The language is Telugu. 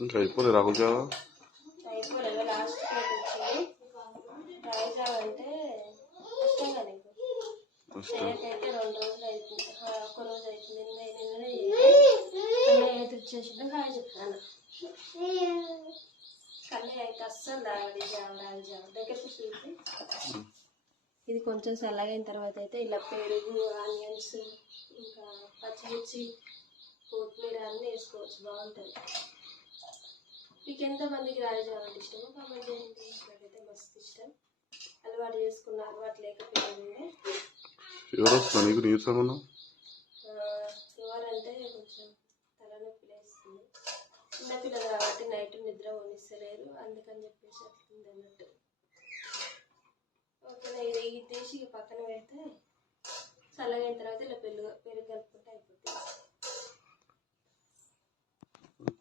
ఇంకా అయిపోలేదు రాహుల్ జావా అయిపోలేదు లాస్ట్ ప్లేట్ వచ్చింది రాయిజావ అంటే ఫస్ట్ నేనైతే రెండు రోజులు ఆ, ఒక్క రోజు నిన్న అయితే హాయ్ కన్నయ్య అయితే అస్సలు రావాలి జావ జావ చూసి ఇది కొంచెం చల్లగైన తర్వాత అయితే ఇలా పెరుగు ఆనియన్స్ ఇంకా పచ్చిమిర్చి కొత్తిమీర అన్నీ వేసుకోవచ్చు. బాగుంటుంది. మీకు ఎంతమందికి అంటే ఇష్టమో? కామెంట్ చేయండి నాకైతే మస్తు ఇష్టం. అలవాటు చేసుకున్న అలవాటు లేకపోయింది ఎవరు వస్తున్నా నీకు నీరసంగా ఉన్నావు ఎవరంటే కొంచెం తలనొప్పి లేస్తుంది. చిన్నపిల్లలు కాబట్టి నైట్ నిద్ర పోనిస్తలేరు. అందుకని చెప్పేసి అట్లుంది అన్నట్టు. ఓకేనా ఇది తీసి పక్కన పెడితే చల్లగైన తర్వాత ఇలా పెరుగు పెరుగు కలుపుకుంటే అయిపోతుంది.